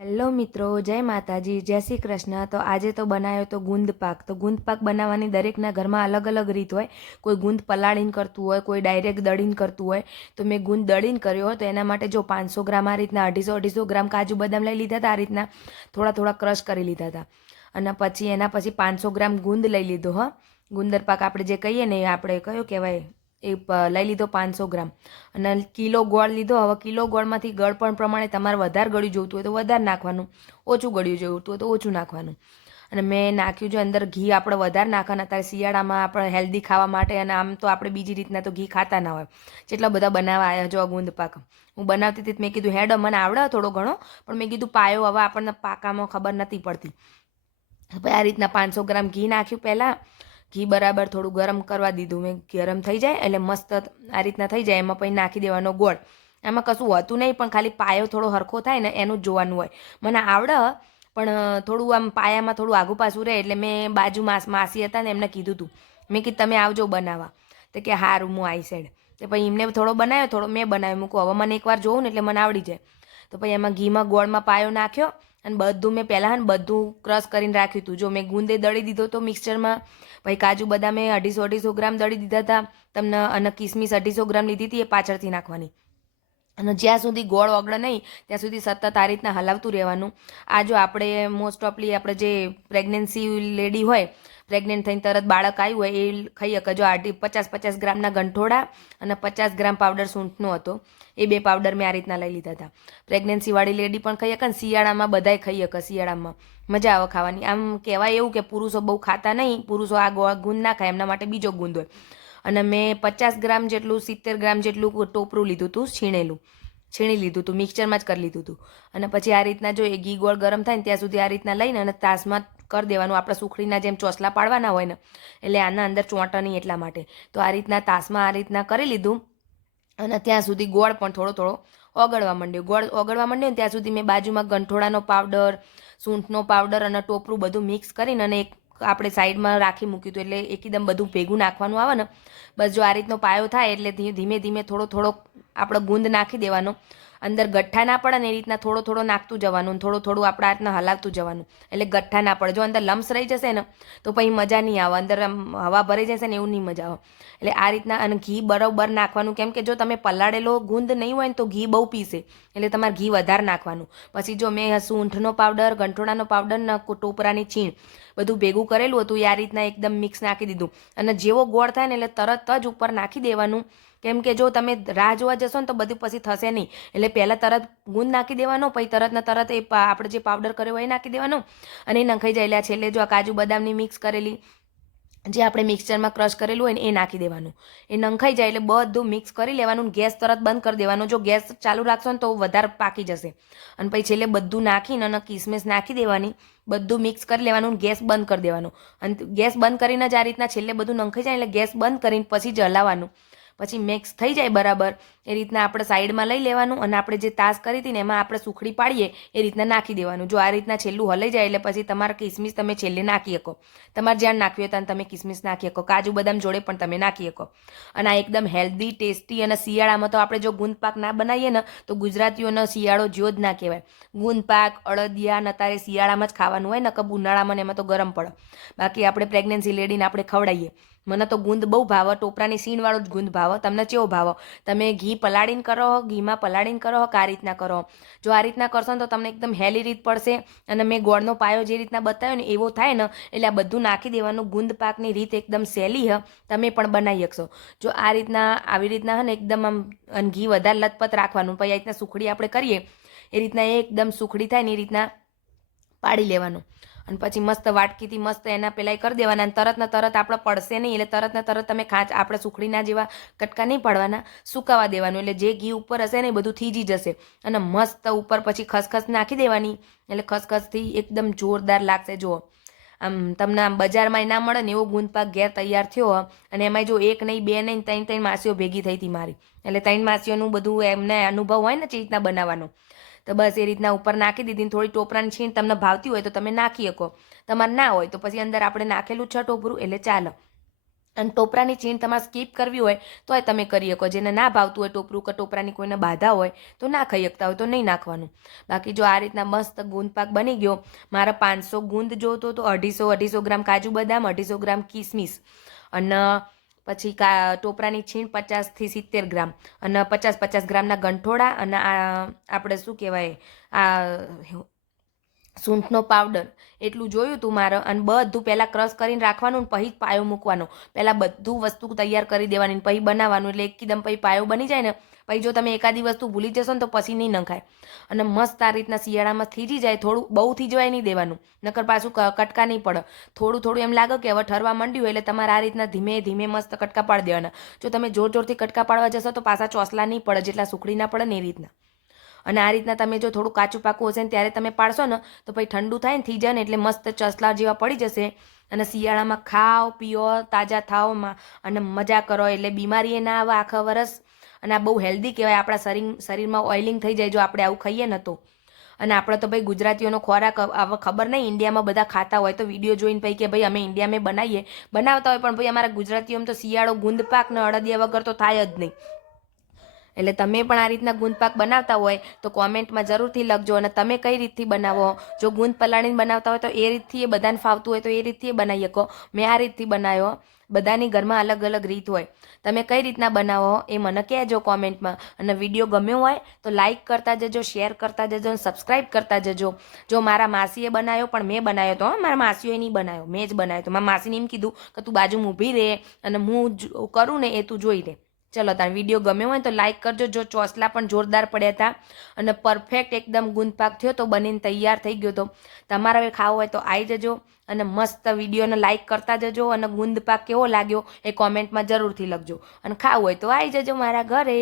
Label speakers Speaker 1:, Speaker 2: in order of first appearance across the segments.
Speaker 1: Hello મિત્રો, જય માતાજી, જય શ્રી કૃષ્ણ. તો આજે તો બનાવ્યો તો ગુંદ પાક. તો ગુંદ પાક બનાવવાની દરેકના ઘરમાં અલગ અલગ રીત હોય. કોઈ ગુંદ પલાળીને કરતું હોય, કોઈ ડાયરેક્ટ દળીને કરતું હોય. તો મેં ગુંદ દળીને કર્યો તો એના માટે જો પાંચસો ગ્રામ આ રીતના, અઢીસો અઢીસો ગ્રામ કાજુ બદામ લઈ લીધા હતા આ રીતના. થોડા થોડા ક્રશ કરી લીધા હતા. અને પછી એના પછી પાંચસો ગ્રામ ગુંદ લઈ લીધો, હ. ગુંદર પાક આપણે જે કહીએ ને એ આપણે કયો કહેવાય? એ લઈ લીધો પાંચસો ગ્રામ. અને કિલો ગોળ લીધો. હવે કિલો ગોળમાંથી ગળપણ પ્રમાણે તમારે વધારે ગળ્યું જોઈતું હોય તો વધારે નાખવાનું. ઓછું ગળ્યું જોઈતું હોય તો ઓછું નાખવાનું. અને મેં નાખ્યું છે અંદર ઘી. આપણે વધારે નાખવાના. અત્યારે શિયાળામાં આપણે હેલ્ધી ખાવા માટે અને આમ તો આપણે બીજી રીતના તો ઘી ખાતા ના હોય. જેટલા બધા બનાવવા આવ્યા જો ગુંદ પાક. હું બનાવતી હતી મેં કીધું, હેડ, મને આવડે થોડો ઘણો. પણ મેં કીધું, પાયો હવે આપણને પાકામાં ખબર નથી પડતી. પછી આ રીતના પાંચસો ગ્રામ ઘી નાખ્યું પહેલાં. ઘી બરાબર થોડું ગરમ કરવા દીધું. મેં ગરમ થઈ જાય એટલે મસ્ત આ રીતના થઈ જાય. એમાં પછી નાખી દેવાનો ગોળ. એમાં કશું હોતું નહીં, પણ ખાલી પાયો થોડો હરખો થાય ને એનું જોવાનું હોય. મને આવડે, પણ થોડું આમ પાયામાં થોડું આગું પાછું રહે એટલે મેં બાજુ માસ, માસી હતા ને એમને કીધું હતું મેં કીધું, તમે આવજો બનાવવા. તો કે, હારું, હું આઈ સાઈડ તો પછી એમને થોડો બનાવ્યો, થોડો મેં બનાવ્યો. મૂકું હવે મને એકવાર જોઉં ને એટલે મને આવડી જાય. તો પછી એમાં ઘીમાં ગોળમાં પાયો નાખ્યો. અને બધું મેં પહેલાં ને બધું ક્રશ કરીને રાખ્યું હતું. જો મેં ગુંદે દળી દીધો તો મિક્સચરમાં ભાઈ કાજુ બદામે અઢીસો અઢીસો ગ્રામ દળી દીધા હતા. તમને અને કિસમિસ અઢીસો ગ્રામ લીધી હતી એ પાછળથી નાખવાની. અને જ્યાં સુધી ગોળ ઓગળે નહીં, ત્યાં સુધી સતત આ રીતના હલાવતું રહેવાનું. આ જો આપણે મોસ્ટ ઓફલી આપણે જે પ્રેગ્નન્સી લેડી હોય પ્રેગ્નેન્ટ થઈને તરત બાળક આવ્યું હોય એ ખાઈ શકે જો આટી પચાસ પચાસ ગ્રામના ગંઠોડા અને પચાસ ગ્રામ પાવડર સૂંઠનો હતો. એ બે પાવડર મેં આ રીતના લઈ લીધા હતા. પ્રેગ્નન્સીવાળી લેડી પણ ખાઈ શકે ને શિયાળામાં બધાય ખાઈ શકે શિયાળામાં. મજા આવે ખાવાની. આમ કહેવાય એવું કે પુરુષો બહુ ખાતા નહીં, પુરુષો આ ગુંદ ના ખાય, એમના માટે બીજો ગુંદ હોય. અને મેં પચાસ ગ્રામ જેટલું, સિત્તેર ગ્રામ જેટલું ટોપરું લીધું હતું, છીણેલું. છીણી લીધું હતું મિક્સચરમાં જ કરી લીધું હતું અને પછી આ રીતના જો એ ઘી ગોળ ગરમ થાય ને ત્યાં સુધી આ રીતના લઈને અને તાસમાં કરી દેવાનું, આપણે સુખડીના જેમ ચોસલા પાડવાના હોય ને, એટલે આના અંદર ચોંટ નહીં એટલા માટે. તો આ રીતના તાસમાં આ રીતના કરી લીધું અને ત્યાં સુધી ગોળ પણ થોડો થોડો ઓગળવા માંડ્યો. ગોળ ઓગળવા માંડ્યો ને ત્યાં સુધી મેં બાજુમાં ગંઠોડાનો પાવડર, સૂંઠનો પાવડર અને ટોપરું બધું મિક્સ કરીને અને એક આપણે સાઈડમાં રાખી મૂક્યું હતું એટલે એકદમ બધું ભેગું નાખવાનું આવે ને, બસ જો આ રીતનો પાયો થાય એટલે ધીમે ધીમે થોડો થોડો આપણે ગુંદ નાખી દેવાનો. અંદર ગઠ્ઠા ના પડે ને એ રીતના થોડો થોડો નાખતું જવાનું થોડું થોડું આ રીતના હલાવતું જવાનું. એટલે ગઠ્ઠા ના પડે. જો અંદર લમ્સ રહી જશે ને, તો પછી મજા નહીં આવે. અંદર હવા ભરાઈ જશે ને એવું નહીં મજા આવે. એટલે આ રીતના અને ઘી બરોબર નાખવાનું. કેમ કે જો તમે પલાળેલો ગુંદ નહીં હોય ને તો ઘી બહુ પીશે એટલે તમારે ઘી વધારે નાખવાનું. પછી જો મેં સૂંઠનો પાવડર ગંઠોડાનો પાવડર ને ટોપરાની છીણ બધું ભેગું કરેલું હતું, એ આ રીતના એકદમ મિક્સ નાખી દીધું. અને જેવો ગોળ થાય ને એટલે તરત જ ઉપર નાખી દેવાનું. કેમ કે જો તમે રાહ જોવા જશો ને તો બધું પછી થશે નહીં. એટલે પહેલાં તરત ગુંદ નાખી દેવાનો, પછી તરતને તરત એ આપણે જે પાવડર કર્યો હોય એ નાખી દેવાનો અને એ નંખાઈ જાય એટલે છેલ્લે જો આ કાજુ બદામની મિક્સ કરેલી, જે આપણે મિક્સચરમાં ક્રશ કરેલું હોય ને, એ નાખી દેવાનું. એ નંખાઈ જાય એટલે બધું મિક્સ કરી લેવાનું ગેસ તરત બંધ કરી દેવાનો. જો ગેસ ચાલુ રાખશો ને તો વધારે પાકી જશે. અને પછી છેલ્લે બધું નાખીને અને કિસમિસ નાખી દેવાની. બધું મિક્સ કરી લેવાનું ગેસ બંધ કરી દેવાનું. અને ગેસ બંધ કરીને જ આ રીતના છેલ્લે બધું નંખાઈ જાય એટલે ગેસ બંધ કરીને પછી જ હલાવવાનું પછી મિક્સ થઈ જાય બરાબર. એ રીતના આપણે સાઈડમાં લઈ લેવાનું અને આપણે જે તાસ કરી હતી ને એમાં આપણે સુખડી પાડીએ, એ રીતના નાખી દેવાનું. જો આ રીતના છેલ્લું હલાઈ જાય એટલે પછી તમારે કિસમિસ તમે છેલ્લે નાખી શકો. તમારે જ્યાં નાખવી હોય તમે કિસમિસ નાખી શકો. કાજુ બદામ જોડે પણ તમે નાખી શકો. અને આ એકદમ હેલ્ધી ટેસ્ટી અને શિયાળામાં તો આપણે જો ગુંદ પાક ના બનાવીએ ને, તો ગુજરાતીઓનો શિયાળો જ્યો જ ના કહેવાય. ગુંદ પાક અળદિયા ને તારે શિયાળામાં જ ખાવાનું હોય ને કબ ઉનાળામાં ને એમાં તો ગરમ પડે. બાકી આપણે પ્રેગ્નન્સી લેડીને આપણે ખવડાવીએ. મને તો ગુંદ બહુ ભાવે, ટોપરાની સીણવાળો જ ગુંદ ભાવે. તમને ચેવો ભાવે? તમે ઘી પલાળીને કરો, ઘીમાં પલાળીને કરો કે આ રીતના કરો? જો આ રીતના કરશો ને તો તમને એકદમ હેલી રીત પડશે અને મેં ગોળનો પાયો જે રીતના બતાવ્યો ને એવો થાય ને, એટલે આ બધું નાખી દેવાનું. ગુંદ પાકની રીત એકદમ સહેલી હ, તમે પણ બનાવી શકશો. જો આ રીતના, આવી રીતના હે ને એકદમ આમ, અને ઘી વધારે લથપથ રાખવાનું. પછી આ રીતના સુખડી આપણે કરીએ, એ રીતના એકદમ સુખડી થાય ને એ રીતના પાડી લેવાનું. અને પછી મસ્ત વાટકીથી મસ્ત એના પેલા કરી દેવાના અને તરત ને તરત આપણે પડશે નહીં, એટલે તરત ને તરત તમે ખાંચ આપણે સુખડીના જેવા કટકા નહીં પાડવાના સુકાવા દેવાનું, એટલે જે ઘી ઉપર હશે ને એ બધું થીજી જશે. અને મસ્ત ઉપર પછી ખસખસ નાખી દેવાની, એટલે ખસખસથી એકદમ જોરદાર લાગશે, જુઓ. આમ તમને આમ બજારમાં ના મળે ને એવો ગુંદપાક ઘેર તૈયાર થયો, અને એમાંય જો એક નહીં, બે નહીં, ત્રણ ત્રણ માસીઓ ભેગી થઈ હતી મારી. એટલે ત્રણ માસીઓનું બધું એમને અનુભવ હોય ને જે રીતના બનાવવાનો. તો બસ એ રીતના ઉપર નાખી દીધી થોડી ટોપરાની છીણ તમને ભાવતી હોય તો તમે નાખી શકો. તમારે ના હોય તો પછી અંદર આપણે નાખેલું છે ટોપરું એટલે ચાલો. અને ટોપરાની ચીણ તમારે સ્કીપ કરવી હોય તોય તમે કરી શકો. જેને ના ભાવતું હોય ટોપરું કે ટોપરાની કોઈને બાધા હોય તો ના ખાઈ શકતા હોય તો નહીં નાખવાનું. બાકી જો આ રીતના મસ્ત ગુંદ પાક બની ગયો, મારે પાંચસો ગુંદ જોતો તો અઢીસો અઢીસો ગ્રામ કાજુ બદામ, અઢીસો ગ્રામ કિસમિસ. અને પછી કા, ટોપરાની છીણ પચાસથી સિત્તેર ગ્રામ અને પચાસ પચાસ ગ્રામના ગંઠોડા અને આ, આપણે શું કહેવાય, આ સૂંઠનો પાવડર. એટલું જોયું તું મારે અને બધું પહેલાં ક્રશ કરીને રાખવાનું ને પછી પાયો મૂકવાનો. પહેલાં બધું વસ્તુ તૈયાર કરી દેવાની પછી બનાવવાનું એટલે એકદમ પછી પાયો બની જાય ને પછી જો તમે એકાદી વસ્તુ ભૂલી જશો ને તો પછી નહીં નખાય. અને મસ્ત આ રીતના શિયાળામાં થીજી જાય, થોડું બહુ થીજવાય નહીં દેવાનું. નકર પાછું કટકા નહીં પડે. થોડું થોડું એમ લાગે કે હવે ઠરવા માંડ્યું એટલે તમારે આ રીતના ધીમે ધીમે મસ્ત કટકા પાડી દેવાના. જો તમે જોર જોરથી કટકા પાડવા જશો તો પાછા ચોસલા નહીં પડે, જેટલા સુખડી ના પડે ને એ રીતના. અને આ રીતના તમે જો થોડું કાચું પાકું હશે ને ત્યારે તમે પાડશો ને, તો પછી ઠંડુ થાય ને થઈ જાય ને એટલે મસ્ત ચસલા જેવા પડી જશે. અને શિયાળામાં ખાઓ, પીઓ, તાજા થાઓ અને મજા કરો, એટલે બીમારી ના આવે આખા વરસ. અને આ બહુ હેલ્ધી કહેવાય, આપણા શરીર, શરીરમાં ઓઇલિંગ થઈ જાય જો આપણે આવું ખાઈએ ને તો. અને આપણે તો ભાઈ ગુજરાતીઓનો ખોરાક હવે ખબર નહીં, ઇન્ડિયામાં બધા ખાતા હોય તો વીડિયો જોઈને પછી કે ભાઈ અમે ઇન્ડિયામાં બનાવીએ. બનાવતા હોય પણ ભાઈ અમારા ગુજરાતીઓમાં તો શિયાળો ગુંદ પાક અડદિયા વગર તો થાય જ નહીં. એટલે તમે પણ આ રીતના ગુંદપાક બનાવતા હોય તો કોમેન્ટમાં જરૂરથી લખજો અને તમે કઈ રીતથી બનાવો? જો ગુંદ પલાળીને બનાવતા હોય તો એ રીતથી એ બધાને ફાવતું હોય તો એ રીતથી બનાવી શકો. મેં આ રીતથી બનાવ્યો. બધાની ઘરમાં અલગ અલગ રીત હોય. તમે કઈ રીતના બનાવો એ મને કહેજો કોમેન્ટમાં. અને વીડિયો ગમ્યો હોય તો લાઈક કરતા જજો શેર કરતા જજો અને સબસ્ક્રાઈબ કરતા જજો. જો મારા માસીએ બનાવ્યો પણ મેં બનાવ્યો તો મારા માસીઓએ નહીં બનાવ્યો, મેં જ બનાવ્યો તો. મારા માસીને એમ કીધું કે તું બાજુમાં ઊભી રહે અને હું કરું ને એ તું જોઈ લે. ચલો તાર વીડિયો ગમ્યો હોય તો લાઈક કરજો. જો ચોસલા પણ જોરદાર પડ્યા હતા અને પરફેક્ટ એકદમ ગુંદપાક થયો તો બનીને તૈયાર થઈ ગયો તો. તમારે હવે ખાવો હોય તો આવી જજો અને મસ્ત વિડીયોને લાઈક કરતા જજો અને ગુંદપાક કેવો લાગ્યો એ કોમેન્ટમાં જરૂરથી લખજો. અને ખાવું હોય તો આવી જજો મારા ઘરે.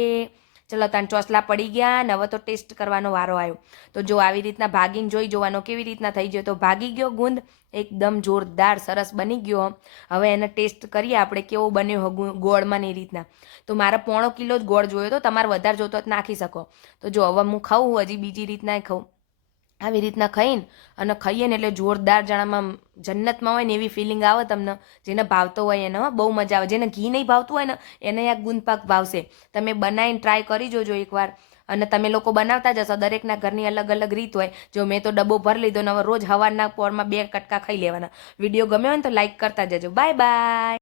Speaker 1: ચલો તાન ચોસલા પડી ગયા અને હવે તો ટેસ્ટ કરવાનો વારો આવ્યો. તો જો આવી રીતના ભાગીને જોઈ, જોવાનો કેવી રીતના થઈ ગયો. તો ભાગી ગયો ગુંદ, એકદમ જોરદાર, સરસ બની ગયો. હવે એને ટેસ્ટ કરીએ આપણે કેવો બન્યો ગોળમાં ને એ રીતના. તો મારે પોણો કિલો જ ગોળ જોયો તો તમારે વધારે જોતો નાખી શકો. તો જો, હવે હું ખાઉં, હજી બીજી રીતના ખાઉં. આવી રીતના ખાઈને અને ખાઈએ ને એટલે જોરદાર જાણામાં જન્નતમાં હોય ને એવી ફિલિંગ આવે તમને, જેને ભાવતો હોય એને બહુ મજા આવે. જેને ઘી નહીં ભાવતું હોય ને, એને આ ગુંદપાક ભાવશે. તમે બનાવીને ટ્રાય કરી જોજો એકવાર. અને તમે લોકો બનાવતા જશો દરેકના ઘરની અલગ અલગ રીત હોય. જો મેં તો ડબ્બો ભરી લીધો ને હવે રોજ હવારના પોરમાં બે કટકા ખાઈ લેવાના. વીડિયો ગમ્યો હોય ને તો લાઇક કરતા જજો. Bye bye